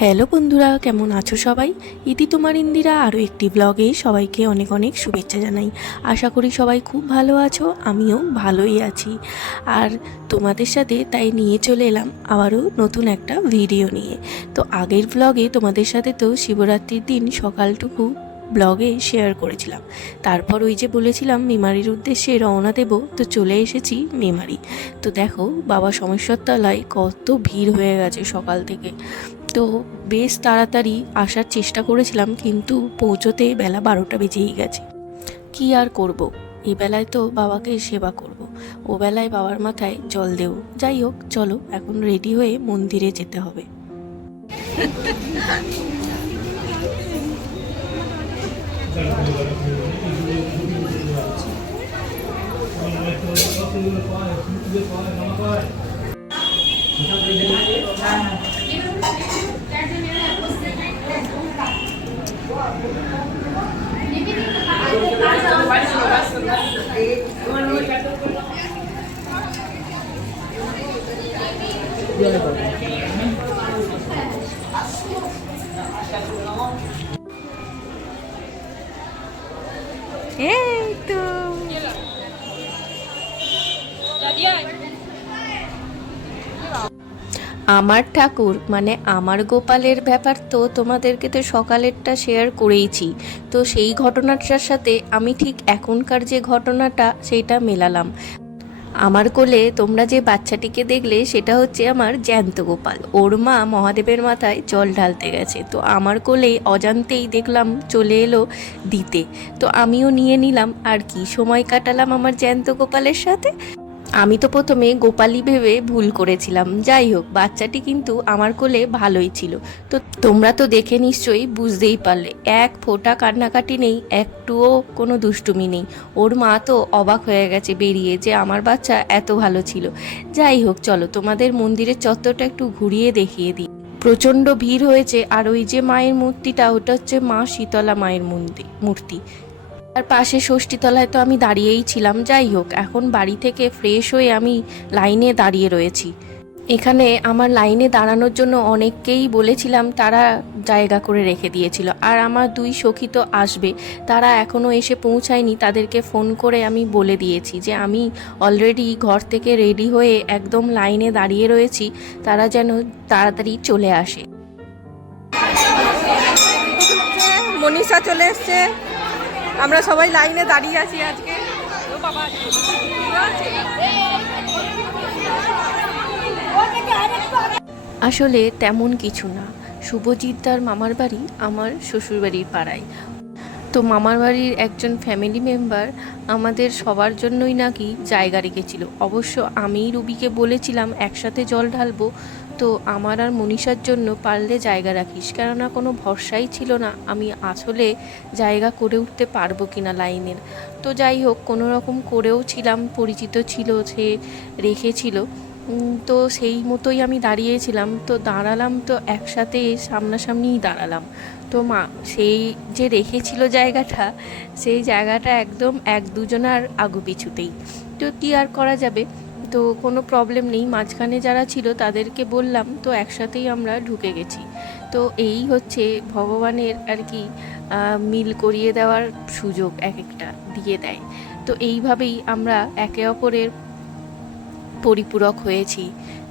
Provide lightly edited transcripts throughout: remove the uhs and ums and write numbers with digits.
Hello বন্ধুরা, কেমন আছো সবাই? ইতি তোমার ইন্দিরা আরও একটি ব্লগে সবাইকে অনেক অনেক শুভেচ্ছা জানাই। আশা করি সবাই খুব ভালো আছো, আমিও ভালোই আছি। আর তোমাদের সাথে তাই নিয়ে চলে এলাম আবারও নতুন একটা ভিডিও নিয়ে। তো আগের ব্লগে তোমাদের সাথে তো শিবরাত্রির দিন সকালটুকু ব্লগে শেয়ার করেছিলাম। তারপর ওই যে বলেছিলাম মেমারির উদ্দেশ্যে রওনা দেব, তো চলে এসেছি মেমারি। তো দেখো বাবা সোমেশ্বর তলায় কত ভিড় হয়ে গেছে সকাল থেকে। তো বেশ তাড়াতাড়ি আসার চেষ্টা করেছিলাম, কিন্তু পৌঁছতে বেলা 12টা বেজেই গেছে। কি আর করব, এই বেলায় তো বাবাকে সেবা করব, ও বেলায় বাবার মাথায় জল দেব। যাই হোক, চলো এখন রেডি হয়ে মন্দিরে যেতে হবে। এই তো আমার ঠাকুর মানে আমার গোপালের ব্যাপার তো তোমাদেরকে তো সকালেরটা শেয়ার করেইছি। তো সেই ঘটনাটার সাথে আমি ঠিক এখনকার যে ঘটনাটা সেইটা মেলালাম। আমার কোলে তোমরা যে বাচ্চাটিকে দেখলে সেটা হচ্ছে আমার জ্যান্ত গোপাল। ওর মা মহাদেবের মাথায় জল ঢালতে গেছে, তো আমার কোলেই অজান্তেই দেখলাম চলে এলো দিতে। তো আমিও নিয়ে নিলাম, আর কি সময় কাটালাম আমার জ্যান্ত গোপালের সাথে। আমি তো প্রথমে গোপালই ভেবে ভুল করেছিলাম। যাই হোক, বাচ্চাটি কিন্তু আমার কোলে ভালোই ছিল। তো তোমরা তো দেখে নিশ্চয়ই বুঝতেই পারলে, এক ফোঁটা কান্নাকাটি নেই, একটুও কোনো দুষ্টুমি নেই। ওর মা তো অবাক হয়ে গেছে বেরিয়ে যে আমার বাচ্চা এত ভালো ছিল। যাই হোক, চলো তোমাদের মন্দিরের চত্বরটা একটু ঘুরিয়ে দেখিয়ে দিই। প্রচণ্ড ভিড় হয়েছে। আর ওই যে মায়ের মূর্তিটা, ওটা হচ্ছে মা শীতলা মায়ের মূর্তি। আর পাশে ষষ্ঠীতলায় তো আমি দাঁড়িয়েই ছিলাম। যাই হোক, এখন বাড়ি থেকে ফ্রেশ হয়ে আমি লাইনে দাঁড়িয়ে রয়েছি। এখানে আমার লাইনে দাঁড়ানোর জন্য অনেককেই বলেছিলাম, তারা জায়গা করে রেখে দিয়েছিল। আর আমার দুই সখী তো আসবে, তারা এখনও এসে পৌঁছায়নি। তাদেরকে ফোন করে আমি বলে দিয়েছি যে আমি অলরেডি ঘর থেকে রেডি হয়ে একদম লাইনে দাঁড়িয়ে রয়েছি, তারা যেন তাড়াতাড়ি চলে আসে। মনীষা চলে এসছে, আমরা সবাই লাইনে দাঁড়িয়ে আছি আজকে। আসলে তেমন কিছু না, শুভজিৎদার মামার বাড়ি আমার শ্বশুরবাড়ির পাড়ায়। তো মামার বাড়ির একজন ফ্যামিলি মেম্বার আমাদের সবার জন্যই নাকি জায়গা রেখেছিল। অবশ্য আমি রুবিকে বলেছিলাম একসাথে জল ঢালবো, তো আমার আর মনীষার জন্য পারলে জায়গা রাখিস, কেননা কোনো ভরসাই ছিল না আমি আসলে জায়গা করে উঠতে পারবো কিনা লাইনের। তো যাই হোক, কোনো রকম করেও ছিলাম, পরিচিত ছিল, সে রেখেছিল। তো সেই মতোই আমি দাঁড়িয়েছিলাম। তো দাঁড়ালাম তো একসাথে সামনাসামনিই দাঁড়ালাম। তো মা সেই যে রেখেছিল জায়গাটা, সেই জায়গাটা একদম এক দুজনার আগু পিছুতেই। তো কী আর করা যাবে, তো কোনো প্রবলেম নেই। মাঝখানে যারা ছিল তাদেরকে বললাম, তো একসাথেই আমরা ঢুকে গেছি। তো এই হচ্ছে ভগবানের আর কি মিল করিয়ে দেওয়ার সুযোগ এক একটা দিয়ে দেয়। তো এইভাবেই আমরা একে অপরের পরিপূরক হয়েছি।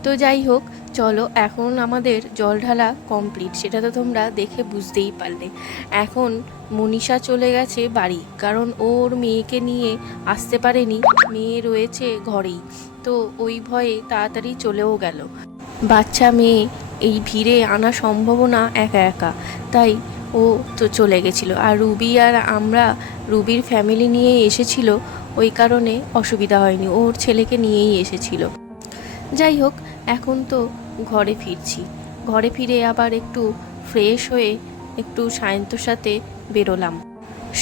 তো যাই হোক, চলো এখন আমাদের জল ঢালা কমপ্লিট, সেটা তো তোমরা দেখে বুঝতেই পারলে। এখন মনীষা চলে গেছে বাড়ি, কারণ ওর মেয়েকে নিয়ে আসতে পারেনি, মেয়ে রয়েছে ঘরেই। তো ওই ভয়ে তাড়াতাড়ি চলেও গেল। বাচ্চা মেয়ে এই ভিড়ে আনা সম্ভব না একা একা, তাই ও তো চলে গেছিলো। আর রুবি আর আমরা, রুবির ফ্যামিলি নিয়ে এসেছিল, ওই কারণে অসুবিধা হয়নি, ওর ছেলেকে নিয়েই এসেছিল। যাই হোক, এখন তো ঘরে ফিরছি। ঘরে ফিরে আবার একটু ফ্রেশ হয়ে একটু সায়ন্তর সাথে বেরোলাম।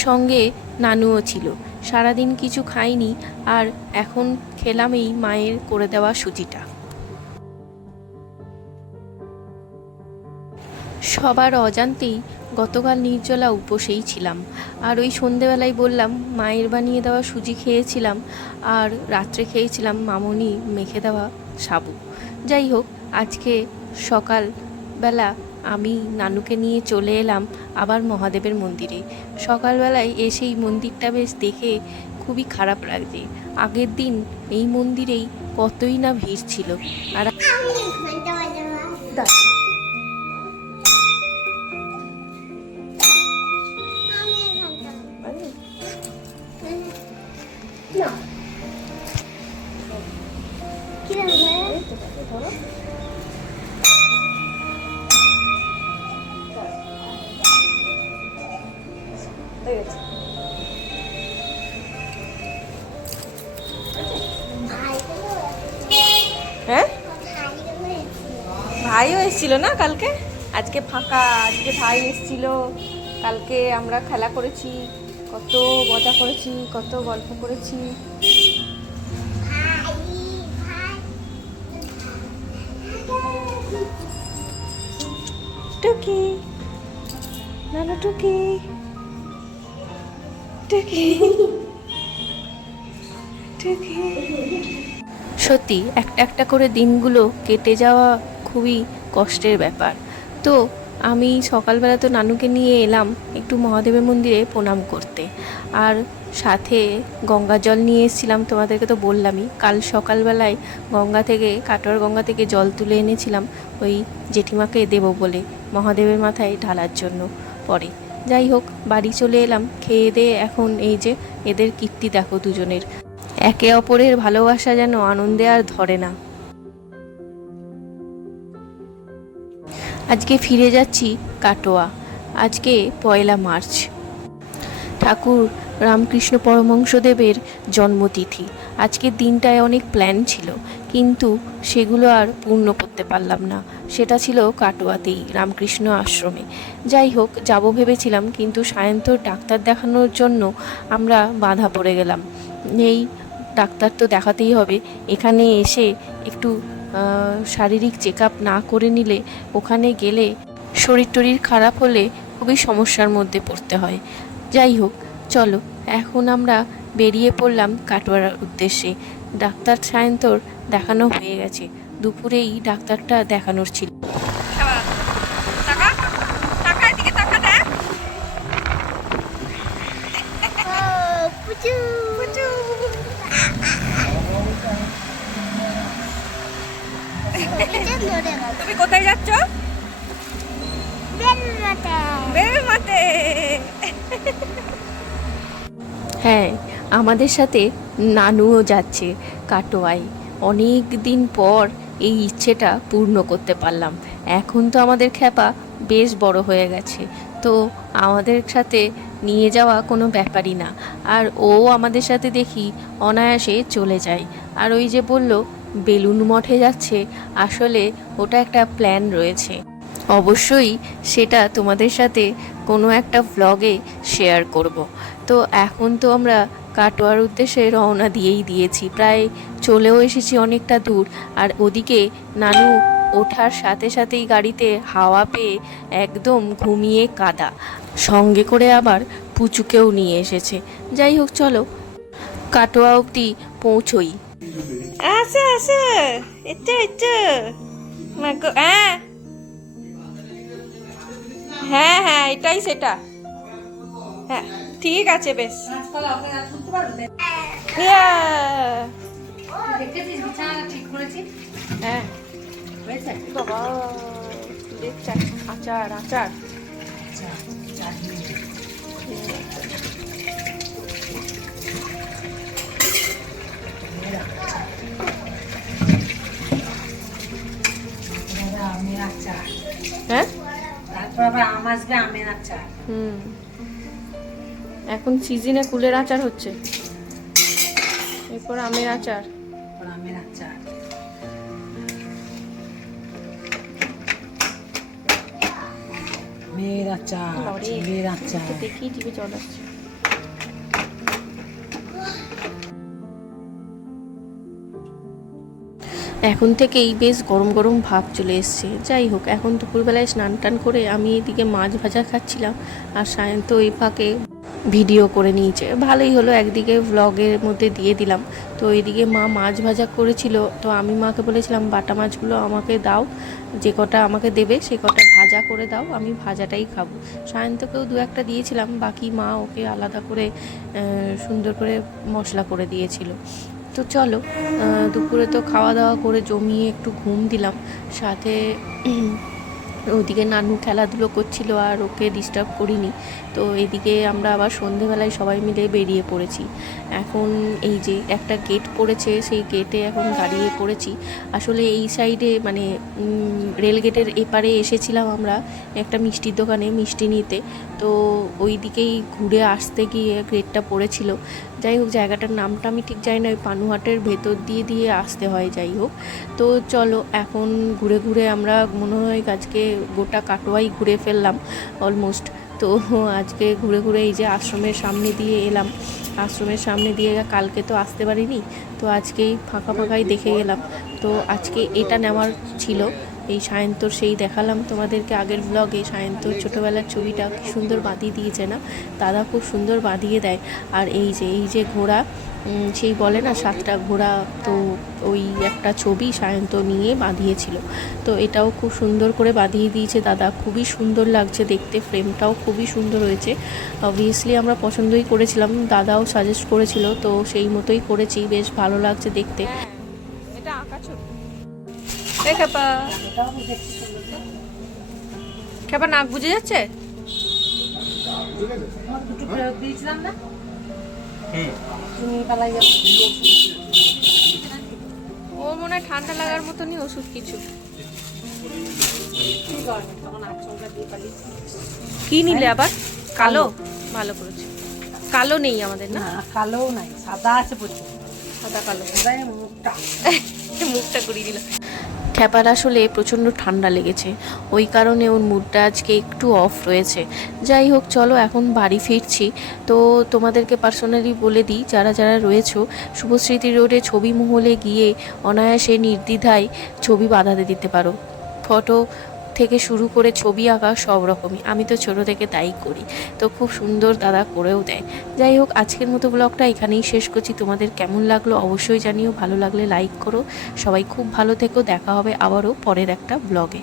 সঙ্গে নানুও ছিল। সারাদিন কিছু খাইনি, আর এখন খেলাম এই মায়ের করে দেওয়া সুজিটা। সবার অজান্তেই গতকাল নির্জলা উপোসেই ছিলাম। আর ওই সন্ধেবেলায় বললাম মায়ের বানিয়ে দেওয়া সুজি খেয়েছিলাম, আর রাত্রে খেয়েছিলাম মামনি মেখে দেওয়া সাবু। যাই হোক, আজকে সকালবেলা আমি নানুকে নিয়ে চলে এলাম আবার মহাদেবের মন্দিরে। সকালবেলায় এসেই মন্দিরটা বেশ দেখে খুবই খারাপ লাগছে। আগের দিন এই মন্দিরেই কতই না ভিড় ছিল। আর হ্যাঁ, ভাইও এসেছিল না কালকে, আজকে ফাঁকা। আজকে ভাই এসেছিল, কালকে আমরা খেলা করেছি, কত মজা করেছি, কত গল্প করেছি। টুকি, নানু টুকি, টুকি, টুকি। সত্যি একটা একটা করে দিনগুলো কেটে যাওয়া খুবই কষ্টের ব্যাপার। তো আমি সকালবেলা তো নানুকে নিয়ে এলাম একটু মহাদেবের মন্দিরে প্রণাম করতে, আর সাথে গঙ্গা জল নিয়ে এসেছিলাম। তোমাদেরকে তো বললামই, কাল সকালবেলায় কাটোয়ার গঙ্গা থেকে জল তুলে এনেছিলাম ওই জেঠিমাকে দেবো বলে, মহাদেবের মাথায় ঢালার জন্য পরে। যাই হোক, বাড়ি চলে এলাম খেয়ে দিয়ে। এখন এই যে এদের কীর্তি দেখো দুজনের, একে অপরের ভালোবাসা যেন আনন্দে আর ধরে না। আজকে ফিরে যাচ্ছি কাটোয়া। আজকে 1 মার্চ, ঠাকুর রামকৃষ্ণ পরমহংসদেবের জন্মতিথি। আজকের দিনটায় অনেক প্ল্যান ছিল, কিন্তু সেগুলো আর পূর্ণ করতে পারলাম না। সেটা ছিল কাটোয়াতেই, রামকৃষ্ণ আশ্রমে। যাই হোক, যাব ভেবেছিলাম, কিন্তু সায়ন্তর ডাক্তার দেখানোর জন্য আমরা বাধা পড়ে গেলাম। এই ডাক্তার তো দেখাতেই হবে, এখানে এসে একটু শারীরিক চেক আপ না করে নিলে ওখানে গেলে শরীর টরীর খারাপ হলে খুবই সমস্যার মধ্যে পড়তে হয়। যাই হোক, চলো এখন আমরা বেরিয়ে পড়লাম কাটোয়ার উদ্দেশ্যে। ডাক্তার সায়ন্তর দেখানো হয়ে গেছে, দুপুরেই ডাক্তারটা দেখানোর ছিল। তুমি কোথায় যাচ্ছ? হ্যাঁ, আমাদের সাথে নানুও যাচ্ছে কাটোয়ায়। অনেক দিন পর এই ইচ্ছেটা পূর্ণ করতে পারলাম। এখন তো আমাদের খ্যাপা বেশ বড় হয়ে গেছে, তো আমাদের সাথে নিয়ে যাওয়া কোনো ব্যাপারই না। আর ও আমাদের সাথে দেখি অনায়াসে চলে যায়। আর ওই যে বলল বেলুন মঠে যাচ্ছে, আসলে ওটা একটা প্ল্যান রয়েছে। অবশ্যই সেটা তোমাদের সাথে কোনো একটা ভ্লগে শেয়ার করব। তো এখন তো আমরা কাটোয়ার উদ্দেশ্যে রওনা দিয়েছি, প্রায় চলেও এসেছি অনেকটা দূর। আর ওদিকে নানু ওঠার সাথে সাথেই গাড়িতে হাওয়া পেয়ে একদম ঘুমিয়ে কাদা, সঙ্গে করে আবার পুচুকেও নিয়ে এসেছে। যাই হোক, চলো কাটোয়া অবধি পৌঁছোই। হ্যাঁ হ্যাঁ, এটাই সেটা। হ্যাঁ ঠিক আছে, বেশ। হ্যাঁ বাবা, আচার আচার হ্যাঁ, এখন সিজনে কুলের আচার হচ্ছে, এরপর আমের আচার। দেখি জিভে জল আসছে। এখন থেকেই বেশ গরম গরম ভাব চলে এসছে। যাই হোক, এখন দুপুরবেলায় স্নান টান করে আমি এদিকে মাছ ভাজা খাচ্ছিলাম, আর সায়ন্ত ওই ফাঁকে ভিডিও করে নিয়েছে। ভালোই হলো, একদিকে ভ্লগের মধ্যে দিয়ে দিলাম। তো এইদিকে মা মাছ ভাজা করেছিল, তো আমি মাকে বলেছিলাম বাটা মাছগুলো আমাকে দাও, যে কটা আমাকে দেবে সে কটা ভাজা করে দাও, আমি ভাজাটাই খাবো। সায়ন্তকেও দু একটা দিয়েছিলাম, বাকি মা ওকে আলাদা করে সুন্দর করে মশলা করে দিয়েছিল। তো চলো, দুপুরে তো খাওয়া দাওয়া করে জমিয়ে একটু ঘুম দিলাম, সাথে ওদিকে নানু খেলাধুলো করছিল আর ওকে ডিস্টার্ব করিনি। তো এদিকে আমরা আবার সন্ধেবেলায় সবাই মিলে বেরিয়ে পড়েছি। এখন এই যে একটা গেট পড়েছে, সেই গেটে এখন দাঁড়িয়ে পড়েছি। আসলে এই সাইডে মানে রেল গেটের এপারে এসেছিলাম আমরা একটা মিষ্টির দোকানে মিষ্টি নিতে, তো ওই দিকেই ঘুরে আসতে গিয়ে গেটটা পড়েছিল। যাই হোক, জায়গাটার নামটা আমি ঠিক জানি না, ওই পানুহাটের ভেতর দিয়ে দিয়ে আসতে হয়। যাই হোক, তো চলো এখন ঘুরে ঘুরে আমরা মনে হয় আজকে গোটা কাটোয়াই ঘুরে ফেললাম অলমোস্ট। তো আজকে ঘুরে ঘুরে এই যে আশ্রমের সামনে দিয়ে এলাম, আশ্রমের সামনে দিয়ে কালকে তো আসতে পারিনি, তো আজকেই ফাঁকা ফাঁকাই দেখে গেলাম। তো আজকে এটা নেওয়ার ছিল, এই সায়ন্তর সেই দেখালাম তোমাদেরকে আগের ব্লগে, সায়ন্তর ছোটোবেলার ছবিটা কি সুন্দর বাঁধিয়ে দিয়েছে না, দাদা খুব সুন্দর বাঁধিয়ে দেয়। আর এই যে ঘোড়া, সেই বলে না 7টা ঘোড়া, তো ওই একটা ছবি সায়ন্ত নিয়ে বাঁধিয়েছিল। তো এটাও খুব সুন্দর করে বাঁধিয়ে দিয়েছে দাদা, খুবই সুন্দর লাগছে দেখতে, ফ্রেমটাও খুবই সুন্দর হয়েছে। অবভিয়াসলি আমরা পছন্দই করেছিলাম, দাদাও সাজেস্ট করেছিল, তো সেই মতোই করেছি, বেশ ভালো লাগছে দেখতে। এটা আঁকা ছবি। খেপা খেপা নাক বুঝে যাচ্ছে। ওর মনে হয় ঠান্ডা লাগার মতনই ওষুধ কিছু। কি নিলে আবার? কালো? ভালো করেছে। কালো নেই আমাদের, না কালো নাই, সাদা আছে প্রচুর, সাদা কালো। মুখটা মুখটা করিয়ে দিল। খ্যাপার আসলে প্রচণ্ড ঠান্ডা লেগেছে, ওই কারণে ওর মুডটা আজকে একটু অফ রয়েছে। যাই হোক, চলো এখন বাড়ি ফিরছি। তো তোমাদেরকে পার্সোনালি বলে দিই, যারা যারা রয়েছো শুভস্মৃতি রোডে ছবি মহলে গিয়ে অনায়াসে নির্দ্বিধায় ছবি বাঁধাতে দিতে পারো। ফটো থেকে শুরু করে ছবি আঁকা সব রকমই, আমি তো ছোটো থেকে তাই করি, তো খুব সুন্দর দাদা করেও দেয়। যাই হোক, আজকের মতো ব্লগটা এখানেই শেষ করছি। তোমাদের কেমন লাগলো অবশ্যই জানিও, ভালো লাগলে লাইক করো। সবাই খুব ভালো থেকো, দেখা হবে আবারও পরের একটা ব্লগে।